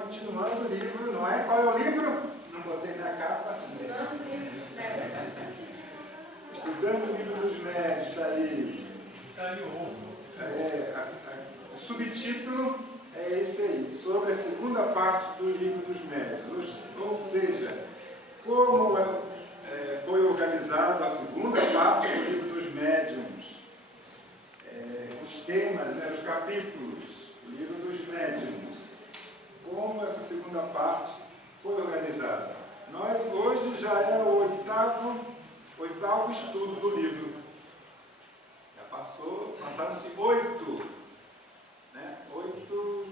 Continuando o livro, não é? Qual é o livro? Não botei na capa. Estudando o livro dos médios, está aí. Está ali o ovo. O subtítulo é esse aí, sobre a segunda parte do livro dos médios. Ou seja, como foi organizado a segunda parte do livro dos médiuns. Os temas, né, os capítulos, o livro dos médiuns. Como essa segunda parte foi organizada. Hoje já é o oitavo estudo do livro. Já passaram-se 8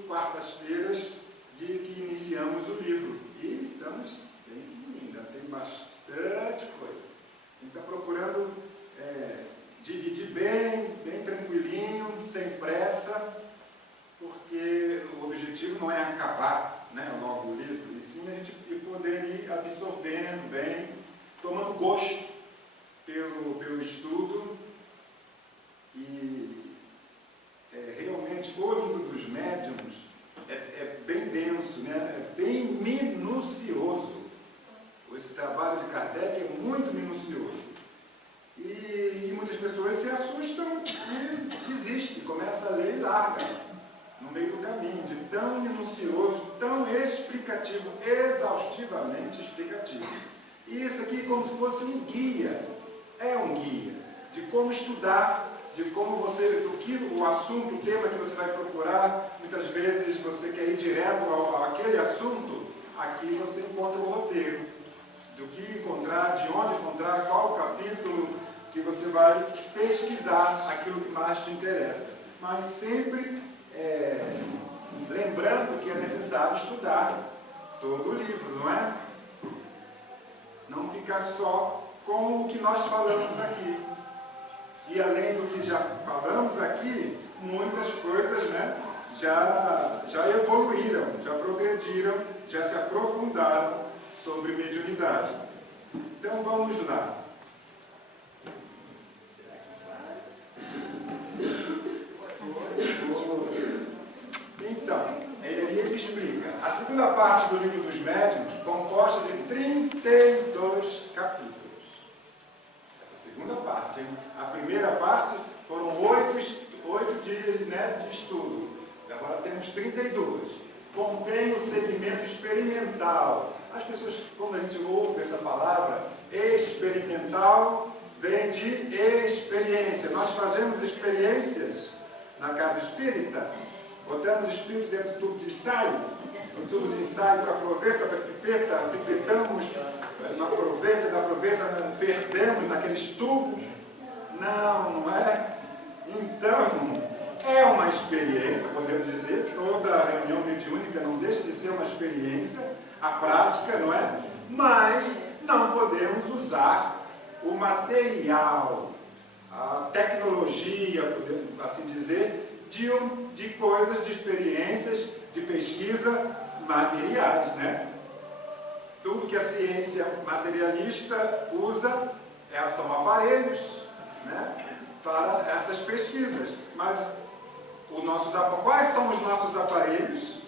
quartas-feiras de que iniciamos o livro. E estamos bem, ainda tem bastante coisa. A gente está procurando dividir bem tranquilinho, sem pressa, porque o objetivo não é acabar, né, logo o livro, e sim a gente poder ir absorvendo bem, tomando gosto pelo estudo. E realmente o livro dos médiuns é bem denso, né? É bem minucioso. Esse trabalho de Kardec é muito minucioso. E muitas pessoas se assustam e desistem, começam a ler e largam no meio do caminho, de tão minucioso, tão explicativo, exaustivamente explicativo. E isso aqui é como se fosse um guia, é um guia de como estudar, de como o assunto, o tema que você vai procurar. Muitas vezes você quer ir direto àquele assunto, aqui você encontra o roteiro, do que encontrar, de onde encontrar, qual o capítulo que você vai pesquisar aquilo que mais te interessa. Mas sempre lembrando que é necessário estudar todo o livro, não é? Não ficar só com o que nós falamos aqui. E além do que já falamos aqui, muitas coisas, né, já evoluíram, já progrediram, já se aprofundaram sobre mediunidade. Então vamos lá. Então, ele explica. A segunda parte do livro dos médiuns composta de 32 capítulos. Essa segunda parte, hein? A primeira parte foram 8 dias, né, de estudo. Agora temos 32. Contém o segmento experimental. As pessoas, quando a gente ouve essa palavra, experimental, vem de experiência. Nós fazemos experiências na casa espírita. Botamos o espírito dentro do tubo de ensaio, o tubo de ensaio para proveta, para pipeta, pipetamos na proveta, perdemos naqueles tubos. Não é? Então, é uma experiência, podemos dizer, toda reunião mediúnica não deixa de ser uma experiência, a prática, não é? Mas não podemos usar o material, a tecnologia, podemos assim dizer, de coisas, de experiências, de pesquisa materiais, né? Tudo que a ciência materialista usa são aparelhos, né, para essas pesquisas. Mas quais são os nossos aparelhos?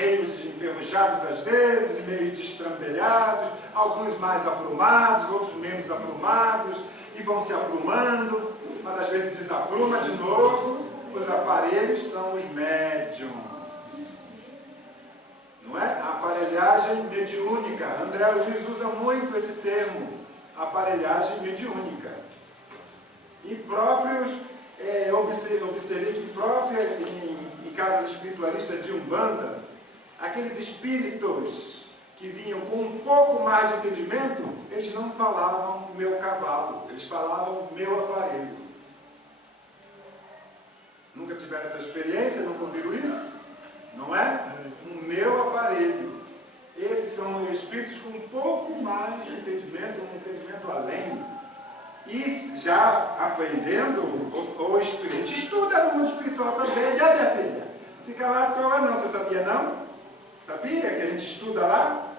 Meio enferrujados às vezes, meio destrambelhados, alguns mais aprumados, outros menos aprumados, e vão se aprumando, mas às vezes desapruma de novo. Os aparelhos são os médiums, não é? A aparelhagem mediúnica. André Luiz usa muito esse termo, aparelhagem mediúnica. E próprios, observei que própria em casas espiritualistas de Umbanda, aqueles espíritos que vinham com um pouco mais de entendimento, eles não falavam meu cavalo, eles falavam meu aparelho. Nunca tiveram essa experiência? Nunca ouviram isso? Não é? O meu aparelho. Esses são espíritos com um pouco mais de entendimento, um entendimento além. E já aprendendo, o espírito. A gente estuda no mundo espiritual também, né, minha filha? Fica lá à toa, não. Você sabia, não? Sabia que a gente estuda lá?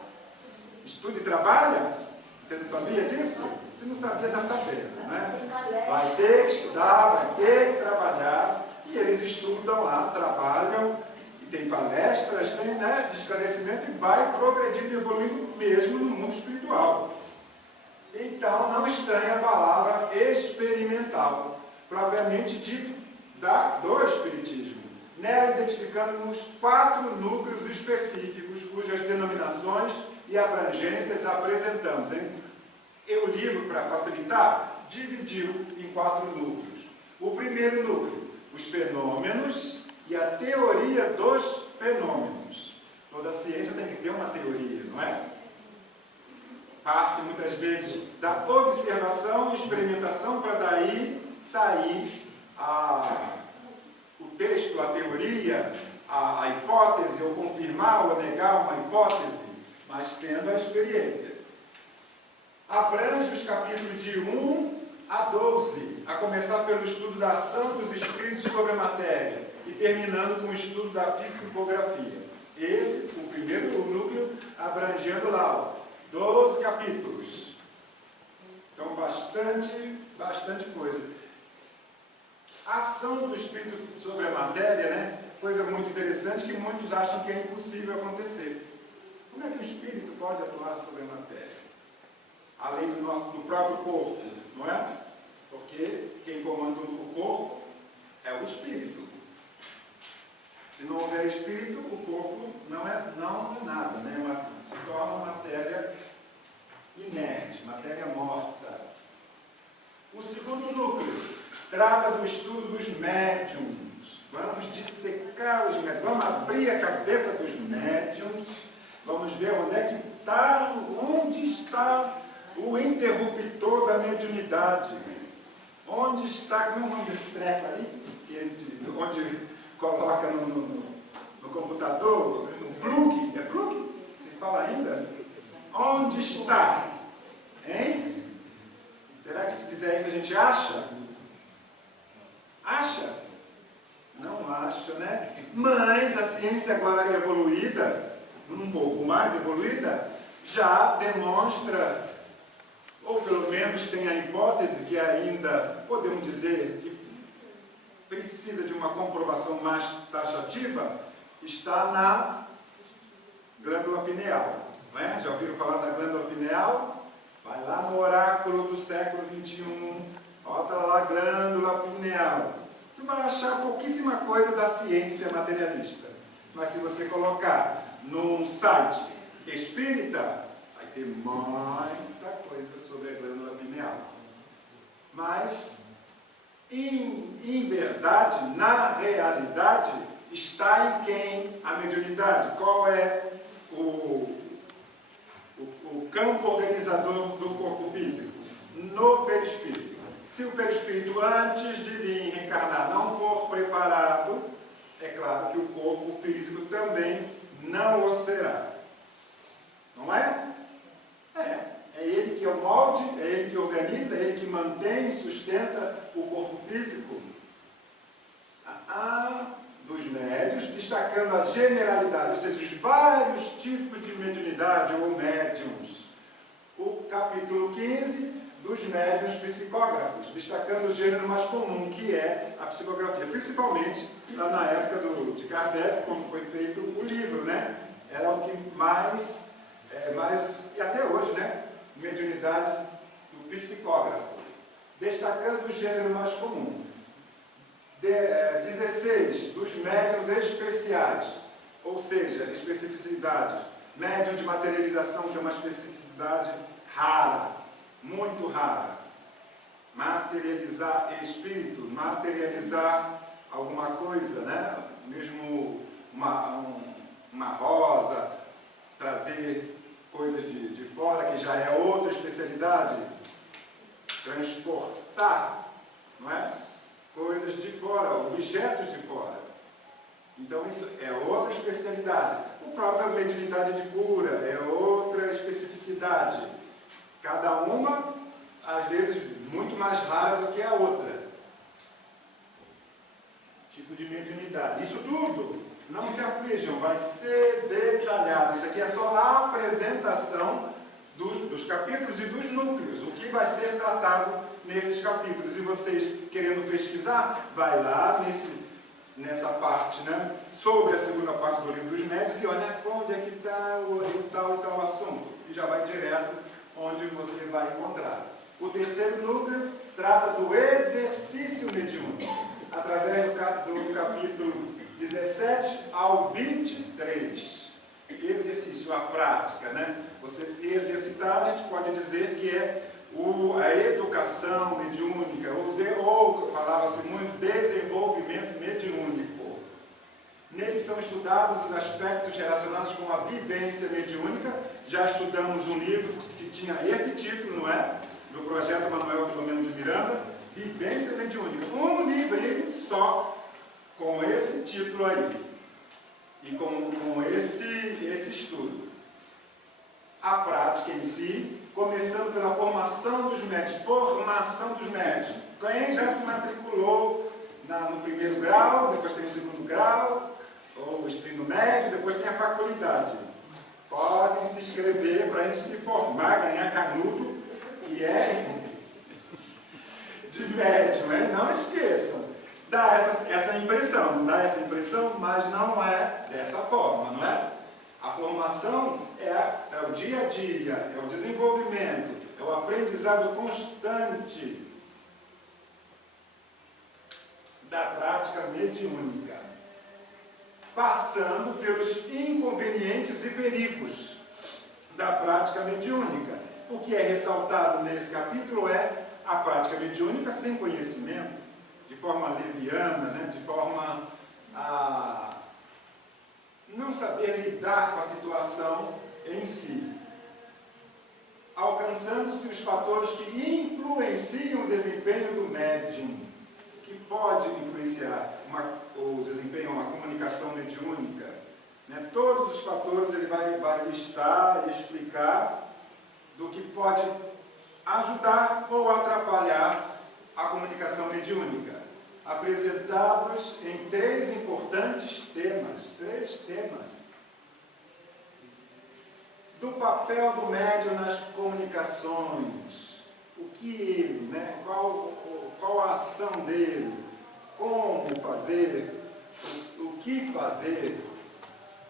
Estuda e trabalha? Você não sabia disso? Você não sabia, está sabendo, né? Vai ter que estudar, vai ter que trabalhar. E eles estudam lá, trabalham, tem palestras, tem, né, de esclarecimento, e vai progredindo e evoluindo mesmo no mundo espiritual. Então, não estranha a palavra experimental, propriamente dito, do Espiritismo. Nela identificamos 4 núcleos específicos, cujas denominações e abrangências apresentamos. O livro, para facilitar, dividiu em 4 núcleos. O primeiro núcleo, os fenômenos e a teoria dos fenômenos. Toda ciência tem que ter uma teoria, não é? Parte, muitas vezes, da observação e experimentação, para daí sair o texto, a teoria, a hipótese, ou confirmar ou negar uma hipótese, mas tendo a experiência. Abrange os capítulos de 1 a 12, a começar pelo estudo da ação dos espíritos sobre a matéria e terminando com o estudo da psicografia. Esse, o primeiro núcleo, abrangendo lá 12 capítulos. Então, bastante coisa. A ação do espírito sobre a matéria, né? Coisa muito interessante que muitos acham que é impossível acontecer. Como é que o espírito pode atuar sobre a matéria? Além do próprio corpo, não é? Porque quem comanda o corpo é o espírito. Se não houver espírito, o corpo não é nada, né? Se torna uma matéria inerte, matéria morta. O segundo núcleo trata do estudo dos médiums. Vamos dissecar os médiums, vamos abrir a cabeça dos médiums, vamos ver onde está o interruptor da mediunidade. Onde está, como é o nome desse treco ali? Onde coloca no computador, no plug, é plug? Você fala ainda? Onde está? Hein? Será que se fizer isso a gente acha? Acha? Não acha, né? Mas a ciência agora evoluída, um pouco mais evoluída, já demonstra, ou pelo menos tem a hipótese que ainda, podemos dizer, que precisa de uma comprovação mais taxativa, está na glândula pineal. Não é? Já ouviram falar da glândula pineal? Vai lá no oráculo do século XXI, bota lá a glândula pineal. Tu vai achar pouquíssima coisa da ciência materialista. Mas se você colocar num site espírita, vai ter muita coisa sobre a glândula pineal. Mas, em verdade, na realidade, está em quem a mediunidade? Qual é o campo organizador do corpo físico? No perispírito. Se o perispírito, antes de vir reencarnar, não for preparado, é claro que o corpo físico também não o será. Não é? É ele que é o molde, é ele que organiza, é ele que mantém e sustenta o corpo físico. Dos médios, destacando a generalidade, ou seja, os vários tipos de mediunidade ou médiums. O capítulo 15 dos médiuns psicógrafos, destacando o gênero mais comum, que é a psicografia, principalmente lá na época de Kardec, como foi feito o livro, né? Era o que mais, e até hoje, né? Mediunidade do psicógrafo, destacando o gênero mais comum. 16 dos médiuns especiais, ou seja, especificidade, médium de materialização, que é uma especificidade rara, muito rara. Materializar espírito, materializar alguma coisa, né? Mesmo uma rosa, trazer coisas de fora, que já é outra especialidade. Transportar, não é? Coisas de fora, objetos de fora. Então isso é outra especialidade. A própria mediunidade de cura é outra especificidade. Cada uma, às vezes, muito mais rara do que a outra. Tipo de mediunidade. Isso tudo, não se aflijam, vai ser detalhado. Isso aqui é só a apresentação dos capítulos e dos núcleos. O que vai ser tratado nesses capítulos. E vocês, querendo pesquisar, vai lá nessa parte, né, sobre a segunda parte do Livro dos Médiuns, e olha onde é que está o tal e tal assunto, e já vai direto onde você vai encontrar. O terceiro núcleo trata do exercício mediúnico, através do capítulo 17 ao 23. Exercício, a prática, né? Você se exercitar, a gente pode dizer que é a educação mediúnica, ou falava-se muito, desenvolvimento mediúnico. Neles são estudados os aspectos relacionados com a vivência mediúnica. Já estudamos um livro que tinha esse título, não é? Do projeto Manuel Filomeno de Miranda, Vivência Mediúnica. Um livrinho só com esse título aí e com esse estudo. A prática em si, começando pela formação dos médios. Formação dos médios. Quem já se matriculou no primeiro grau, depois tem o segundo grau, ou o ensino médio, depois tem a faculdade. Podem se inscrever para a gente se formar, ganhar canudo, e é de médium, hein? Não esqueçam. Dá essa impressão, não dá essa impressão, mas não é dessa forma, não é? A formação é o dia a dia, é o desenvolvimento, é o aprendizado constante da prática mediúnica, passando pelos inconvenientes e perigos da prática mediúnica. O que é ressaltado nesse capítulo é a prática mediúnica sem conhecimento, de forma leviana, né? De forma a não saber lidar com a situação em si, alcançando-se os fatores que influenciam o desempenho do médium, que pode influenciar o desempenho, uma comunicação mediúnica, né? Todos os fatores ele vai listar e explicar do que pode ajudar ou atrapalhar a comunicação mediúnica, apresentados em três importantes temas. Três temas. Do papel do médium nas comunicações. O que ele, né? Qual a ação dele? Como fazer? O que fazer?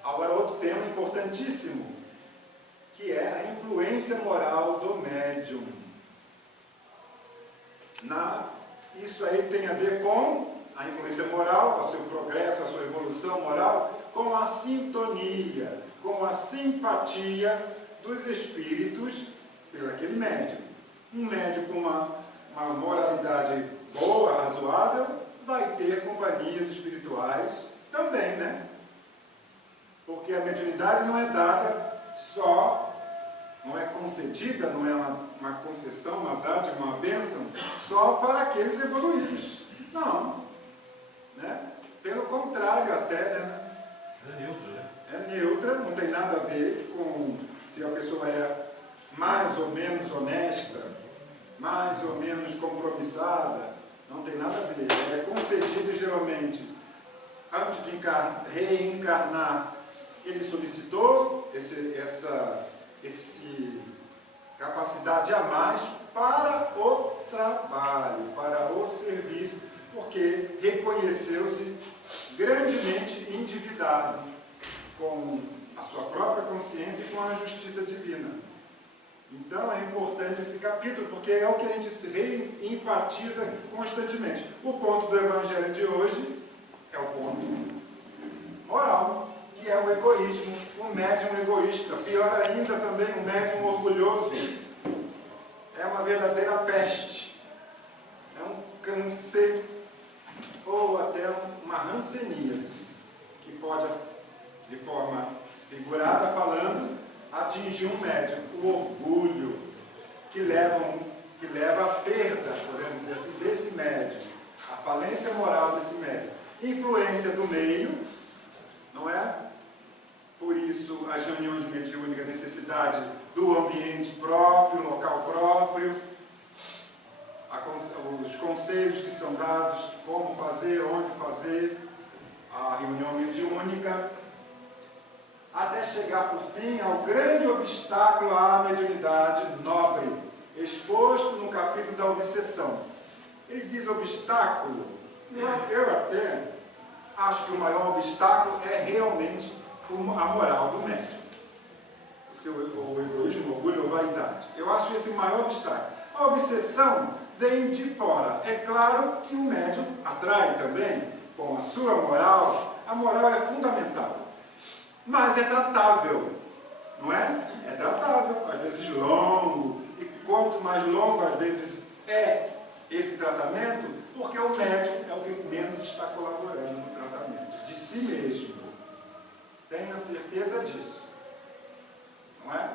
Agora, outro tema importantíssimo, que é a influência moral do médium. Isso aí tem a ver com a influência moral, o seu progresso, a sua evolução moral, com a sintonia, com a simpatia dos espíritos pelaquele médium. Um médium com uma moralidade boa, razoável, vai ter companhias espirituais também, né? Porque a mediunidade não é dada só, não é concedida, não é uma concessão, uma dádiva, uma bênção, só para aqueles evoluídos. Não. Né? Pelo contrário até, né? É neutra, né? É neutra, não tem nada a ver com se a pessoa é mais ou menos honesta, mais ou menos compromissada, não tem nada a ver. É concedido geralmente, antes de reencarnar, ele solicitou essa capacidade a mais para o trabalho, para o serviço, porque reconheceu-se grandemente endividado com a sua própria consciência e com a justiça divina. Então é importante esse capítulo, porque é o que a gente enfatiza constantemente. O ponto do Evangelho de hoje é o ponto moral, que é o egoísmo, o médium egoísta, pior ainda também o médium orgulhoso. É uma verdadeira peste, é um câncer ou até uma ranceníase, que pode, de forma figurada falando, atingir um médium. O orgulho que leva à perda, podemos dizer assim, desse médium, a falência moral desse médium. Influência do meio, não é? Por isso, as reuniões mediúnicas, a necessidade do ambiente próprio, local próprio, os conselhos que são dados, como fazer, onde fazer a reunião mediúnica, até chegar, por fim, ao grande obstáculo à mediunidade nobre, exposto no capítulo da obsessão. Ele diz obstáculo, eu até acho que o maior obstáculo é realmente a moral do médium. O egoísmo, o orgulho ou vaidade. Eu acho esse o maior obstáculo. A obsessão vem de fora. É claro que o médium atrai também, com a sua moral. A moral é fundamental. Mas é tratável, não é? É tratável, às vezes longo. E quanto mais longo, às vezes, é esse tratamento, porque o médium é o que menos está colaborando no tratamento de si mesmo. Tenha certeza disso. Não é?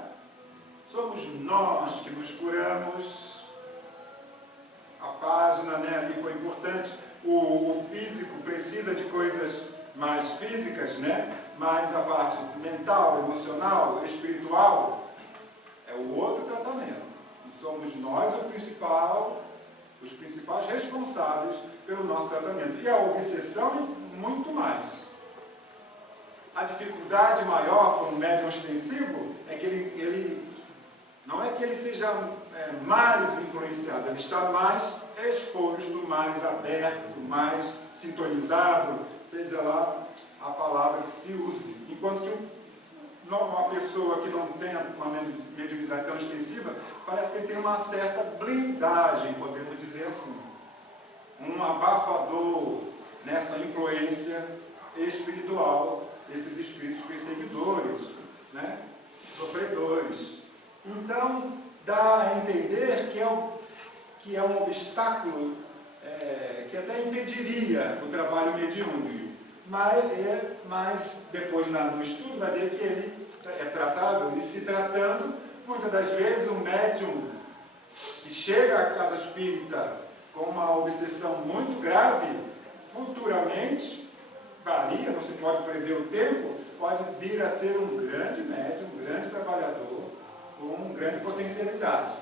Somos nós que nos curamos. A página, né, ali foi importante. O físico precisa de coisas mais físicas, né? Mas a parte mental, emocional, espiritual é o outro tratamento. E somos nós os principais responsáveis pelo nosso tratamento. E a obsessão, muito mais. A dificuldade maior com o médium ostensivo é que ele não é que ele seja mais influenciado, ele está mais exposto, mais aberto, mais sintonizado, seja lá a palavra que se use. Enquanto que uma pessoa que não tem uma mediunidade tão extensiva, parece que ele tem uma certa blindagem, podemos dizer assim. Um abafador nessa influência espiritual desses espíritos perseguidores, né? Sofredores. Então, dá a entender que é um obstáculo que até impediria o trabalho mediúnico. Mas depois no estudo vai ver que ele é tratável, e se tratando, muitas das vezes o médium que chega à casa espírita com uma obsessão muito grave, futuramente, varia, não se pode prever o tempo, pode vir a ser um grande médium, um grande trabalhador, com grande potencialidade.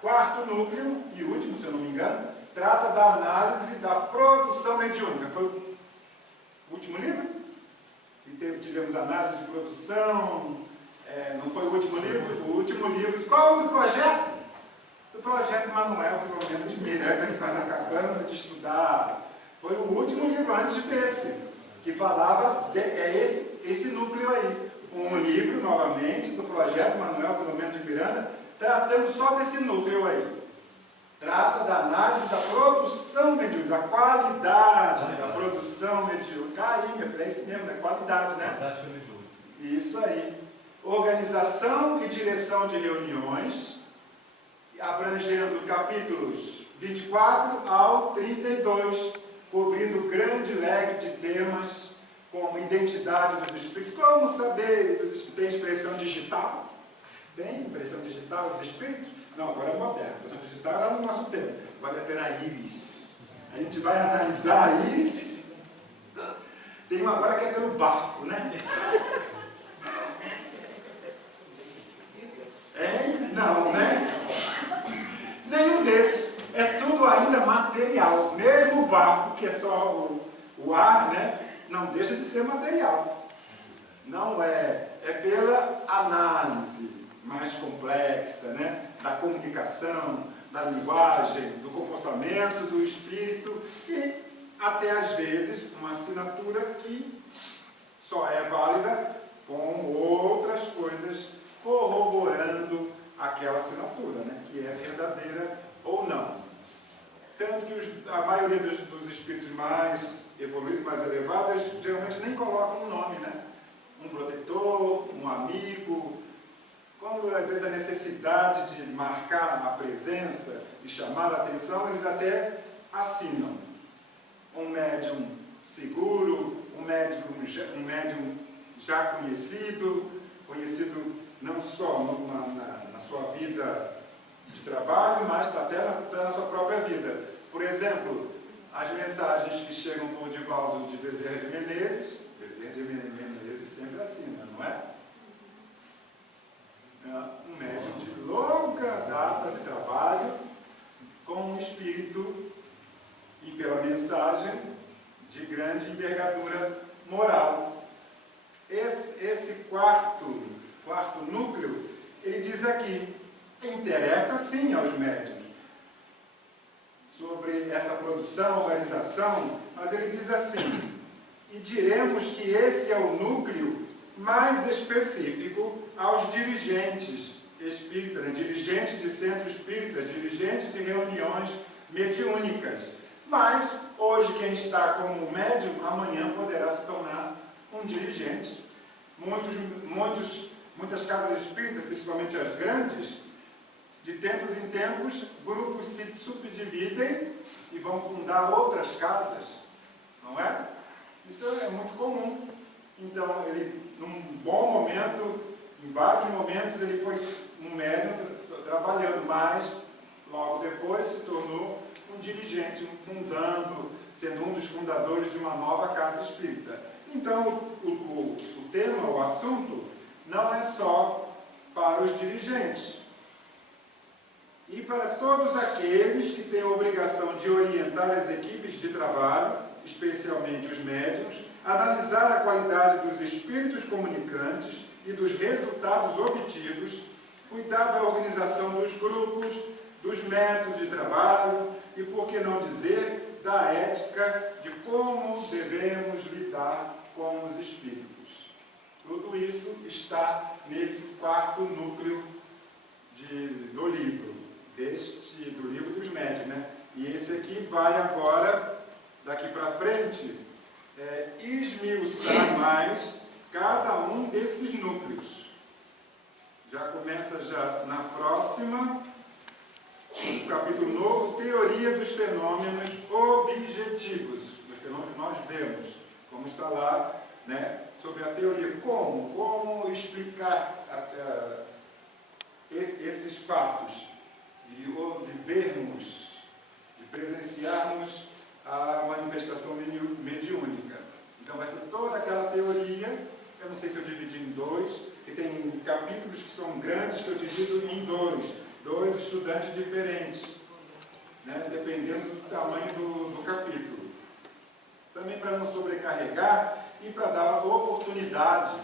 Quarto núcleo, e último, se eu não me engano, trata da análise da produção mediúnica. Foi o último livro? E tivemos análise de produção, não foi o último livro? O último livro. Qual o projeto? O projeto Manuel, pelo menos de Miranda, que nós acabamos de estudar. Foi o último livro antes desse, que falava esse núcleo aí. Um livro, novamente, do projeto Manuel Filomeno de Miranda, tratando só desse núcleo aí. Trata da análise da produção mediúnica, da qualidade da produção mediúnica. É isso mesmo, é qualidade, né? Prática mediúnica. Isso aí. Organização e direção de reuniões, abrangendo capítulos 24 ao 32, cobrindo grande leque de temas, como identidade dos espíritos. Como saber? Tem expressão digital? Tem impressão digital dos espíritos? Não, agora é moderno. A impressão digital era no nosso tempo. Agora é pela íris. A gente vai analisar a íris. Tem uma agora que é pelo bafo, né? Não, né? Nenhum desses. É tudo ainda material. Mesmo o bafo, que é só o ar, né? Não deixa de ser material. Não é. É pela análise mais complexa, né? Da comunicação, da linguagem, do comportamento do espírito e até às vezes uma assinatura que só é válida com outras coisas corroborando aquela assinatura, né? Que é verdadeira ou não. Tanto que a maioria dos espíritos mais evoluídos, mais elevados, geralmente nem colocam um nome, né? Um protetor, um amigo. Como às vezes a necessidade de marcar a presença e chamar a atenção, eles até assinam. Um médium seguro, um médium já conhecido não só na sua vida de trabalho, mas até na sua própria vida. Por exemplo, as mensagens que chegam por Divaldo de Bezerra de Menezes sempre assina, não é? Um médium de longa data de trabalho, com um espírito e pela mensagem de grande envergadura moral. Esse quarto núcleo, ele diz aqui, interessa sim aos médiuns sobre essa produção, organização, mas ele diz assim: e diremos que esse é o núcleo mais específico aos dirigentes espíritas, né? Dirigentes de centro espírita, dirigentes de reuniões mediúnicas. Mas, hoje, quem está como médium, amanhã poderá se tornar um dirigente. Muitas casas espíritas, principalmente as grandes, de tempos em tempos, grupos se subdividem e vão fundar outras casas, não é? Isso é muito comum. Então, ele, num bom momento, em vários momentos, ele foi um médium trabalhando, mas logo depois se tornou um dirigente, sendo um dos fundadores de uma nova casa espírita. Então, o tema, o assunto, não é só para os dirigentes. E para todos aqueles que têm a obrigação de orientar as equipes de trabalho, especialmente os médiuns, analisar a qualidade dos espíritos comunicantes e dos resultados obtidos, cuidar da organização dos grupos, dos métodos de trabalho e, por que não dizer, da ética de como devemos lidar com os espíritos. Tudo isso está nesse quarto núcleo do livro, do livro dos médiuns, né? E esse aqui vai agora, daqui para frente, esmiuçar mais cada um desses núcleos. Já começa já na próxima, um capítulo novo, Teoria dos Fenômenos Objetivos. Os fenômenos que nós vemos, como está lá, né? Sobre a teoria, como explicar esses fatos, de vermos, de presenciarmos a manifestação mediúnica. Então vai ser toda aquela teoria, eu não sei se eu dividi em dois, que tem capítulos que são grandes, que eu divido em dois estudantes diferentes, né, dependendo do tamanho do capítulo. Também para não sobrecarregar e para dar a oportunidade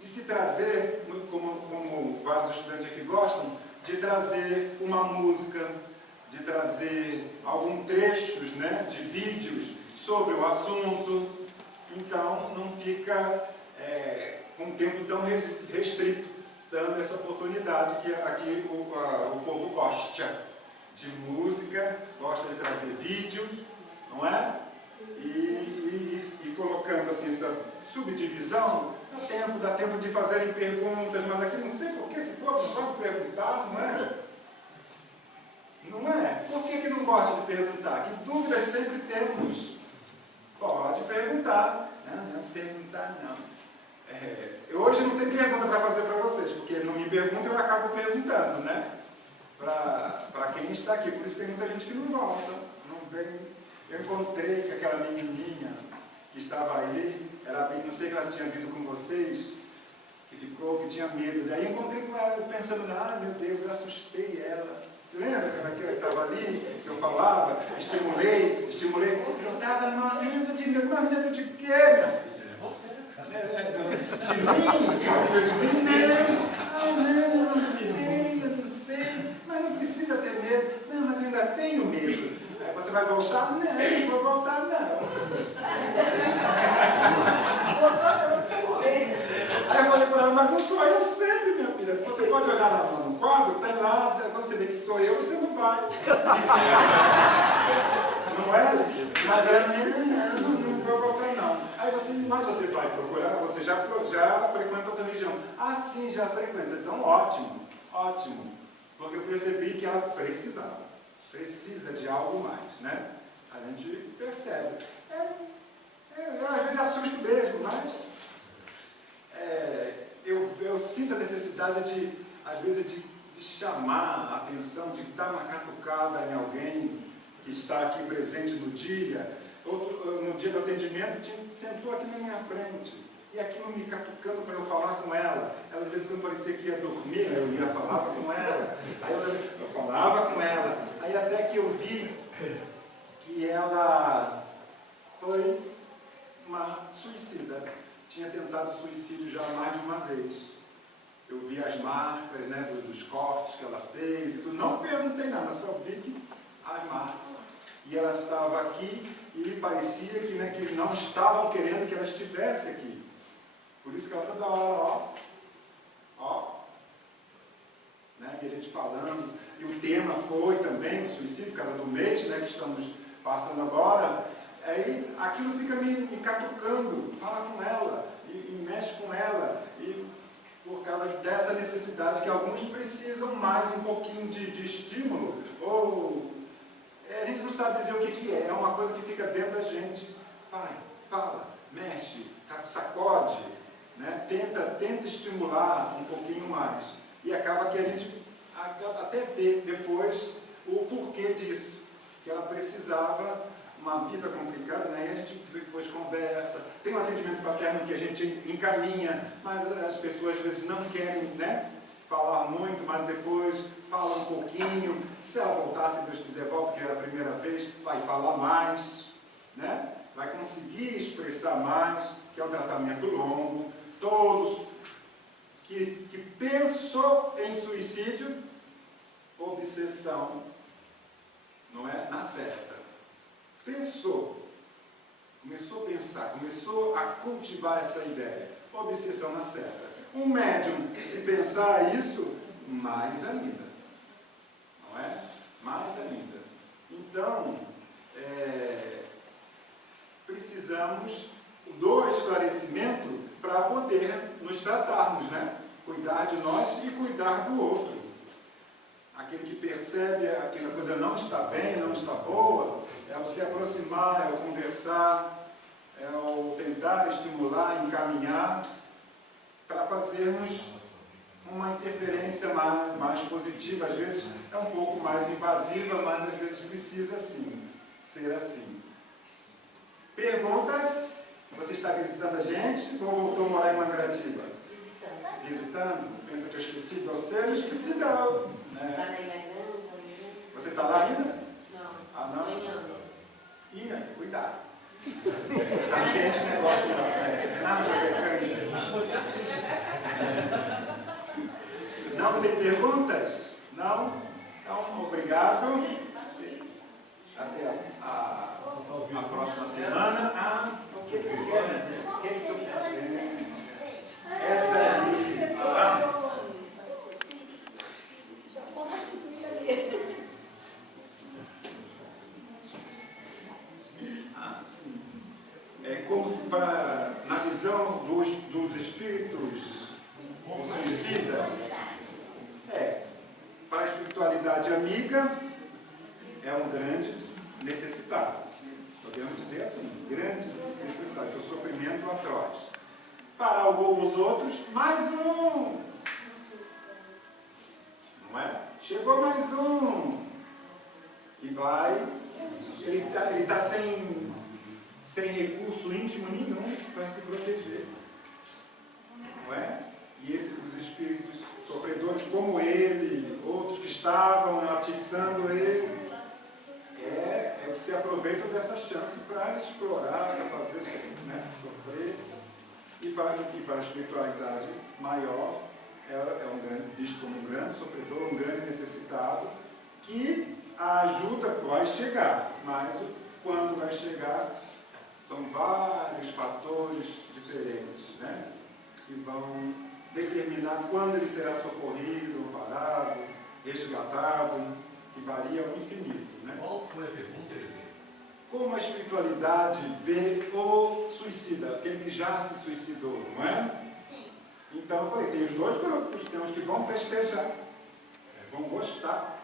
de se trazer, como vários estudantes aqui gostam, de trazer uma música, de trazer alguns trechos, né, de vídeos sobre o assunto. Então não fica com um tempo tão restrito, dando essa oportunidade que aqui o povo gosta de música, gosta de trazer vídeo, não é? E colocando assim essa subdivisão, dá tempo de fazerem perguntas, mas aqui não sei por que esse povo não pode perguntar, não é? Não é? Por que não gosta de perguntar? Que dúvidas sempre temos? Pode perguntar. Não perguntar não. Hoje não tem pergunta para fazer para vocês, porque não me perguntam, eu acabo perguntando, né? Para quem está aqui. Por isso tem muita gente que não volta, não vem. Eu encontrei com aquela menininha que estava aí, não sei que ela tinha vindo com vocês, que tinha medo. Daí eu encontrei com ela pensando, meu Deus, eu assustei ela. Você lembra que estava ali, que eu falava, estimulei, eu estava morrendo de medo, mas medo de quê, minha filha? Você, de mim? Não, eu não sei, mas não precisa ter medo. Não, mas eu ainda tenho medo. Aí você vai voltar? Não vou voltar não. Aí eu falei para ela, mas não sou eu sempre, minha filha. Você pode olhar lá no quadro, tem lá, quando você vê que sou eu, você não vai. Não é? Mas ela, não vou voltar não. Aí mas você vai procurar, você já frequenta outra religião. Ah, sim, já frequenta. Então, ótimo. Porque eu percebi que ela precisa de algo mais, né? A gente percebe. Às vezes assusto mesmo, mas eu sinto a necessidade às vezes, de chamar a atenção, de dar uma catucada em alguém que está aqui presente no dia. No dia do atendimento, sentou aqui na minha frente, e aquilo me catucando para eu falar com ela. Ela, às vezes, quando parecia que ia dormir, eu ia falar com ela. Aí eu falava com ela. Aí até que eu vi que ela foi uma suicida. Tinha tentado suicídio já mais de uma vez. Eu vi as marcas, né, dos cortes que ela fez e tudo. Não perguntei nada, só vi que as marcas. e ela estava aqui e parecia que, né, que não estavam querendo que ela estivesse aqui. Por isso que ela toda hora, né, e a gente falando, e o tema foi também o suicídio, por causa do mês, né, que estamos passando agora. Aí aquilo fica me catucando, fala com ela, e mexe com ela, e por causa dessa necessidade que alguns precisam mais um pouquinho de estímulo, ou a gente não sabe dizer o que é uma coisa que fica dentro da gente. Vai, fala, mexe, sacode, né? tenta estimular um pouquinho mais, e acaba que a gente até vê depois o porquê disso, que ela precisava uma vida complicada, né? E a gente depois conversa, tem um atendimento paterno que a gente encaminha, mas as pessoas às vezes não querem, né, falar muito, mas depois fala um pouquinho. Se ela voltar, se Deus quiser, volta, que é a primeira vez, vai falar mais, né? Vai conseguir expressar mais, que é um tratamento longo. Todos que pensou em suicídio, obsessão, não é? Na certa. Pensou, começou a pensar, começou a cultivar essa ideia, obsessão na certa. Um médium, se pensar isso, mais ainda, não é? Mais ainda. Então, precisamos do esclarecimento para poder nos tratarmos, né? Cuidar de nós e cuidar do outro. Aquele que percebe que aquela coisa não está bem, não está boa, é o se aproximar, é o conversar, é o tentar estimular, encaminhar, para fazermos uma interferência mais positiva. Às vezes é um pouco mais invasiva, mas às vezes precisa sim, ser assim. Perguntas? Você está visitando a gente ou voltou a morar em Mangaratiba? Visitando? Pensa que eu esqueci de você? Eu não esqueci não. Você está lá ainda? Não. Ah, não? Amanhã. Cuidado. Está quente o negócio lá. Não tem perguntas? Não? Então, obrigado. Até a próxima semana. O que você quer? Essa é sim. É como se na visão dos espíritos suicida, para a espiritualidade amiga, é um grande necessitado. Podemos dizer assim, grande necessidade, que é o sofrimento atroz. Para os outros, mais um. Não é? Chegou mais um. E vai. Ele está sem recurso íntimo nenhum para se proteger. Não é? E os espíritos sofredores como ele, outros que estavam atiçando ele, que se aproveitam dessa chance para explorar, para fazer, né, sofrer. E para a espiritualidade maior, é um grande, visto como um grande sofredor, um grande necessitado, que a ajuda vai chegar, mas quando vai chegar, são vários fatores diferentes, né, que vão determinar quando ele será socorrido, amparado, resgatado, que varia ao infinito. Né? Qual foi a pergunta, Eliseu? Como a espiritualidade vê o suicida, aquele que já se suicidou, não é? Sim. Então eu falei, tem os dois grupos, tem os que vão festejar, vão gostar.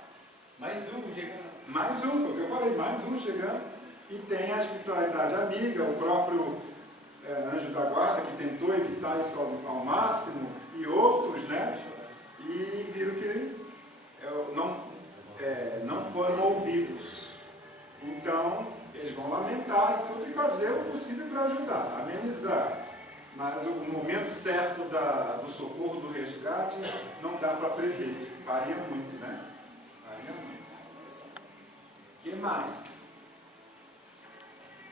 Mais um chegando. Mais um, foi o que eu falei, mais um chegando. E tem a espiritualidade amiga, o próprio anjo da guarda, que tentou evitar isso ao máximo, e outros, né? E viram que não foram ouvidos. Então, eles vão lamentar e tudo e fazer o possível para ajudar, amenizar. Mas o momento certo do socorro, do resgate, não dá para prever. Varia muito, né? Varia muito. O que mais?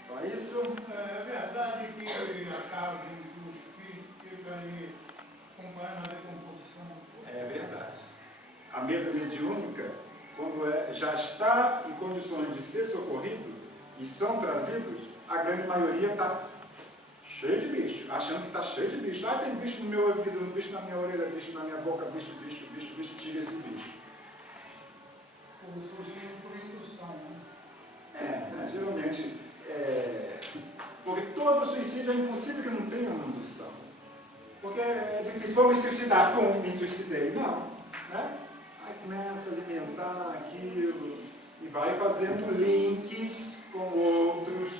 Só isso? É verdade que a casa do espírito fica ali acompanhando a decomposição. É verdade. A mesa mediúnica, quando já está em condições de ser socorrido e são trazidos, a grande maioria está cheio de bicho, achando que está cheio de bicho. Ah, tem bicho no meu ouvido, bicho na minha orelha, bicho na minha boca, bicho, tira esse bicho. O suicídio por indução, né? Geralmente, porque todo suicídio é impossível que não tenha uma indução. Porque é difícil, vou me suicidar, me suicidei. Não, né? Aí começa a alimentar aquilo e vai fazendo links com outros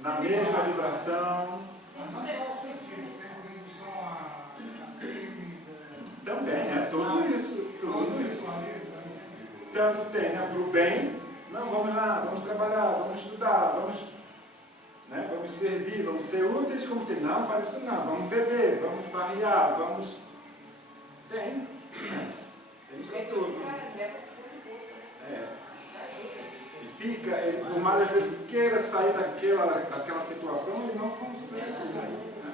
na mesma vibração. Mas não é só o suicídio, tem por indução a crime, Também, tudo isso. Tanto tem, para o bem, não, vamos lá, vamos trabalhar, vamos estudar, vamos servir, vamos ser úteis, como tem, não, faz isso não, vamos beber, vamos farrear, vamos... Tem para tudo. E fica, ele, por mais às vezes queira sair daquela situação, ele não consegue sair, né?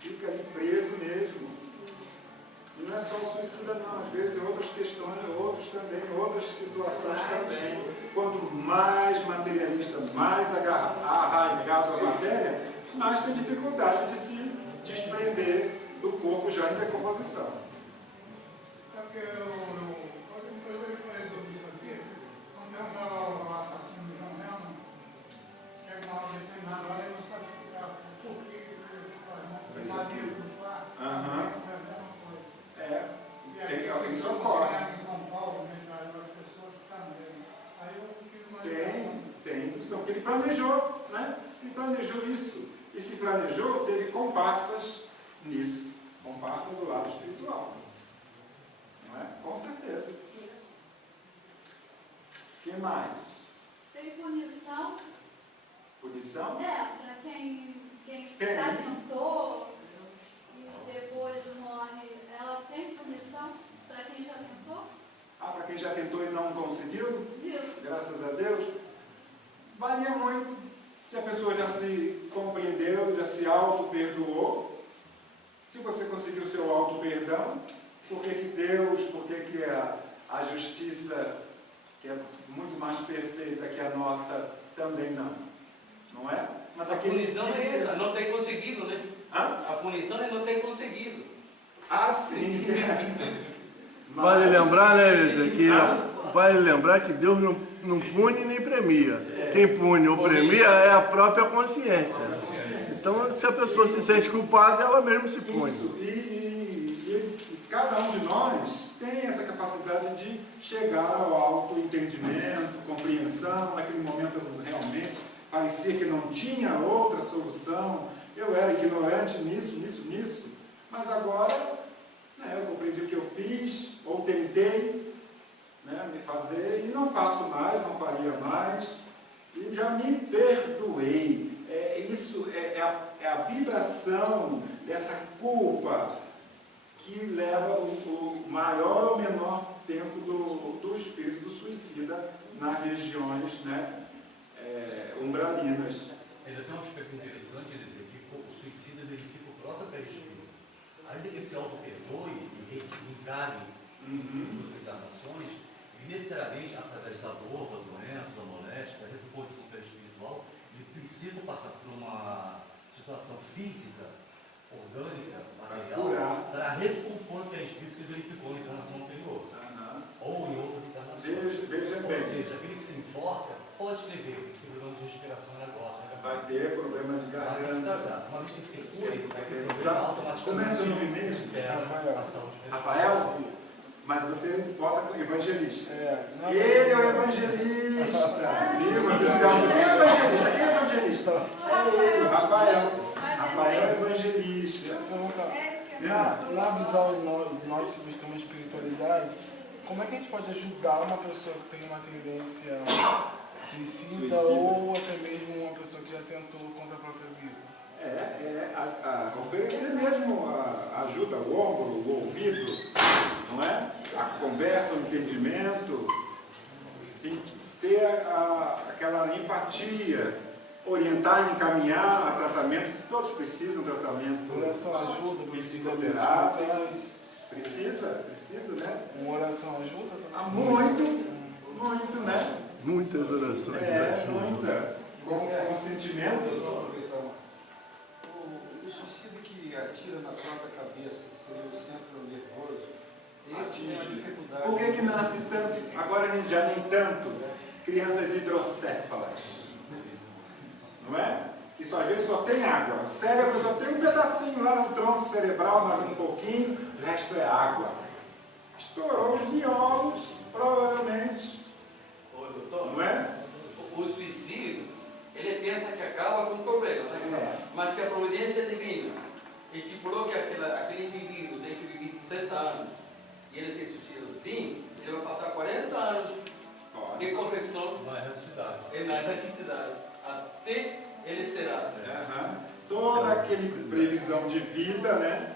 Fica ali preso mesmo. E não é só o suicida não, às vezes outras questões, outras situações também. Quanto mais materialista, mais arraigado a matéria, mais tem dificuldade de se desprender do corpo já em decomposição. Porque eu falei sobre isso aqui, quando eu estava o assassino do João Helman, chega uma hora determinada hora, ele não sabe explicar por que ele faz uma maneira do fato. Tem socorre. Em São Paulo, as pessoas também. Aí eu fiz uma tem indução, porque ele planejou, né? Ele planejou isso. E se planejou, teve comparsas nisso. Comparsas do lado espiritual. Não é? Com certeza. O que mais? Tem punição? Punição? Para quem já tentou e depois morre, ela tem punição para quem já tentou? Para quem já tentou e não conseguiu? Isso. Graças a Deus. Varia muito. Se a pessoa já se compreendeu, já se auto-perdoou. Se você conseguiu o seu auto-perdão, por que Deus, por que a justiça, que é muito mais perfeita que a nossa, também não? Não é? Mas a punição é essa, não tem conseguido, né? A punição é não ter conseguido. Sim. Vale lembrar, né, Elisa, que vale lembrar que Deus não pune nem premia. Quem pune ou premia é a própria consciência. Então, se a pessoa se sente culpada, ela mesma se pune. Isso. E cada um de nós tem essa capacidade de chegar ao autoentendimento, compreensão. Naquele momento realmente parecia que não tinha outra solução. Eu era ignorante nisso. Mas agora, eu compreendi o que eu fiz, ou tentei me fazer, e não faço mais, não faria mais, e já me perdoei. Isso é a vibração dessa culpa que leva o maior ou menor tempo do espírito do suicida nas regiões umbralinas. Ainda tem um aspecto interessante, ele dizer que o suicida verifica o próprio perispírito. Ainda que ele se auto-perdoe e encare suas encarnações, necessariamente, através da dor, da doença, da moléstia, da recomposição perispiritual, ele precisa passar por uma situação física, orgânica, material, para recompor o perispírito que verificou na encarnação anterior. Ou em outras encarnações. Veja bem. Ou seja, aquele que se enforca pode ter problema de respiração nervosa. Vai ter problema de garganta. Uma vez que se cure, vai ter problema automaticamente. Como é seu nome mesmo? Rafael. Mas você bota evangelista. Ele é o evangelista. Viu? Vocês estão... Quem é evangelista? Quem é evangelista? É ele, o Rafael. Rafael é evangelista. Na visão de nós que buscamos espiritualidade, como é que a gente pode ajudar uma pessoa que tem uma tendência suicida ou até mesmo uma pessoa que já tentou contra a própria vida? Oferecer mesmo a ajuda, o ombro, o ouvido, não é? A conversa, o entendimento, ter aquela empatia, orientar e encaminhar a tratamentos, todos precisam de tratamento. Oração ajuda, psicoterapia. Precisa, né? Uma oração ajuda? Muito, né? Muitas orações da chuva. muita. Com sentimento. O suicídio que atira na própria cabeça, que seria o centro nervoso, esse é a dificuldade. Por que nasce tanto, agora já nem tanto, crianças hidrocéfalas? Não é? Que só, às vezes só tem água. O cérebro só tem um pedacinho lá no tronco cerebral, mais um pouquinho, o resto é água. Estourou os miolos, provavelmente. Ô, doutor, Não é? o suicídio, ele pensa que acaba com o problema, né? Mas se a providência divina estipulou que aquele indivíduo tem que viver 60 anos e ele se suicida aos 20, ele vai passar 40 anos de confecção Na erraticidade. na erraticidade, até ele será. Toda aquela previsão de vida, né?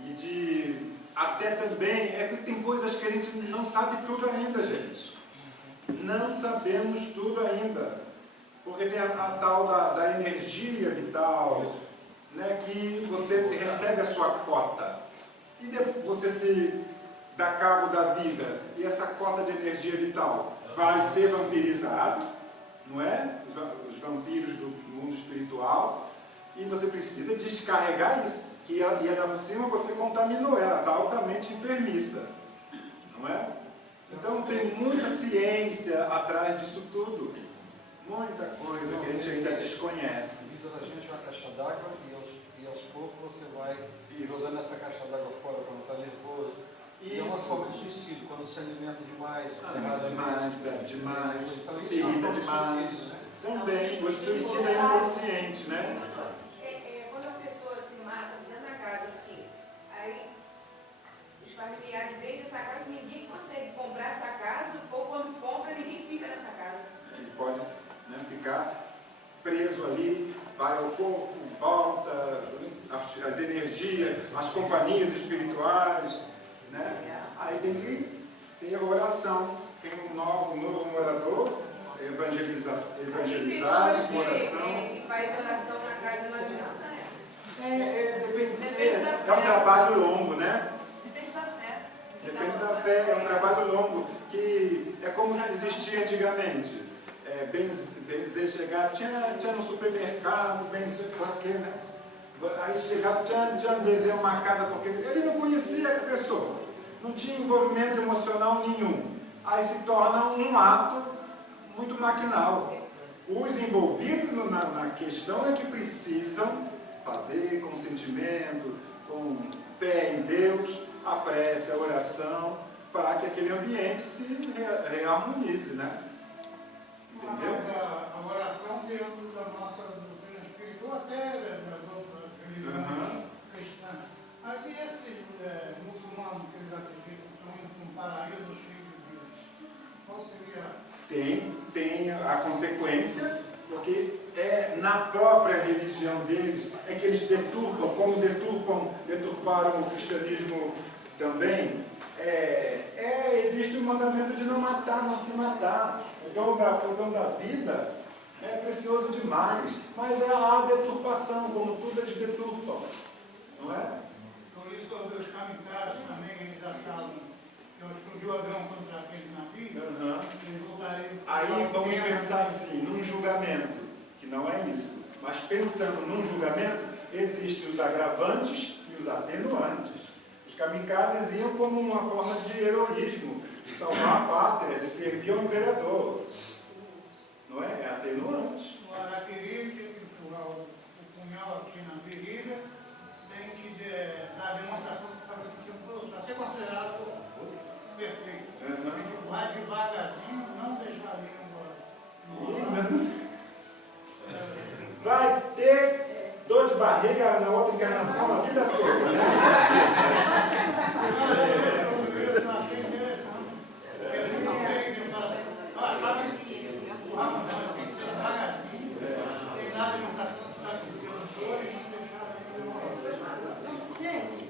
E de até também, é que tem coisas que a gente não sabe tudo ainda, gente. Não sabemos tudo ainda. Porque tem a tal da energia vital, né, que você recebe a sua cota. E depois você se dá cabo da vida. E essa cota de energia vital vai ser vampirizada, não é? Os vampiros do mundo espiritual. E você precisa descarregar isso. E ainda por cima você contaminou ela, está altamente enfermiça. Não é? Então tem muita ciência atrás disso tudo. Muita coisa que a gente ainda desconhece. A vida da gente é uma caixa d'água e aos poucos você vai jogando essa caixa d'água fora quando está nervoso. E é uma forma de suicídio, quando se alimenta demais, Bebe demais, então, se irrita demais. Suicídio, né? Também, o suicídio é inconsciente, né? Quando a pessoa se mata dentro da casa, assim, aí os familiares vêm nessa casa, ninguém consegue comprar essa casa, ou quando compra, ninguém fica nessa casa. Ele pode, né, ficar preso ali, vai ao corpo, volta, as energias, as companhias espirituais, né? Aí tem que ter a oração. Tem um novo morador, evangelizar, oração. Que faz oração na casa não adianta, né? É um trabalho longo, né? Depende da fé. Depende da fé, é um trabalho longo, que é como existia antigamente. Benzer chegava, tinha no supermercado, benzer por quê, né? Aí chegava, tinha benzer uma casa, porque ele não conhecia a pessoa, não tinha envolvimento emocional nenhum. Aí se torna um ato muito maquinal. Os envolvidos na questão é que precisam fazer com sentimento, com fé em Deus, a prece, a oração, para que aquele ambiente se reharmonize, né? Entendeu? A oração dentro da nossa doutrina espiritual, até das outras religiões cristãs. Mas e esses muçulmanos que eles acreditam que estão indo para um paraíso cheio de Deus? Qual seria? Tem a consequência, porque na própria religião deles é que eles deturpam, como deturparam o cristianismo também. Existe o mandamento de não matar, não se matar. O dom da vida é precioso demais, mas é a deturpação, como tudo eles deturpam, não é? Por isso, os kamikazes também, eles achavam que explodiu o avião contra aquele navio, eles voltariam. Aí vamos pensar assim, num julgamento, que não é isso, mas pensando num julgamento, existem os agravantes e os atenuantes. Os kamikazes iam como uma forma de heroísmo, de salvar a pátria, de servir ao imperador. Não é? É atenuante. O Araquiri tinha que empurrar o punhal aqui na virilha, sem que dar a demonstração que estava sentindo para ser considerado perfeito. Tem que empurrar devagarzinho, não deixar a língua. Vai ter dor de barriga na outra encarnação a vida toda. Eu achei interessante. Porque a gente não tem que achava que empurrava devagarzinho, sem dar a demonstração que está sentindo dor e não deixar a língua. Gente,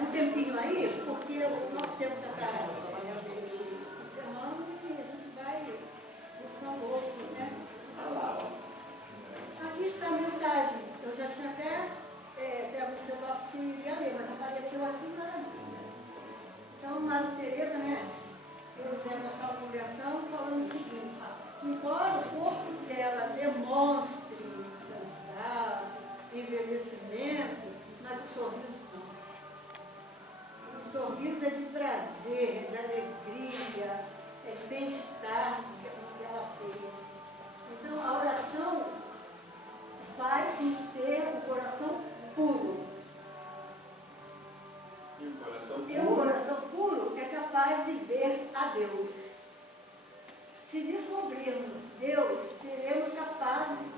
um tempinho aí, porque o nosso tempo já está encerrando e a gente vai buscando outros, né? Aqui está a mensagem. Eu já tinha até pego o celular porque eu iria ler, mas apareceu aqui envelhecimento, mas o sorriso não. O sorriso é de prazer, é de alegria, é de bem-estar no que ela fez. Então, a oração faz-nos ter um coração puro. E um coração E um coração puro é capaz de ver a Deus. Se descobrirmos Deus, seremos capazes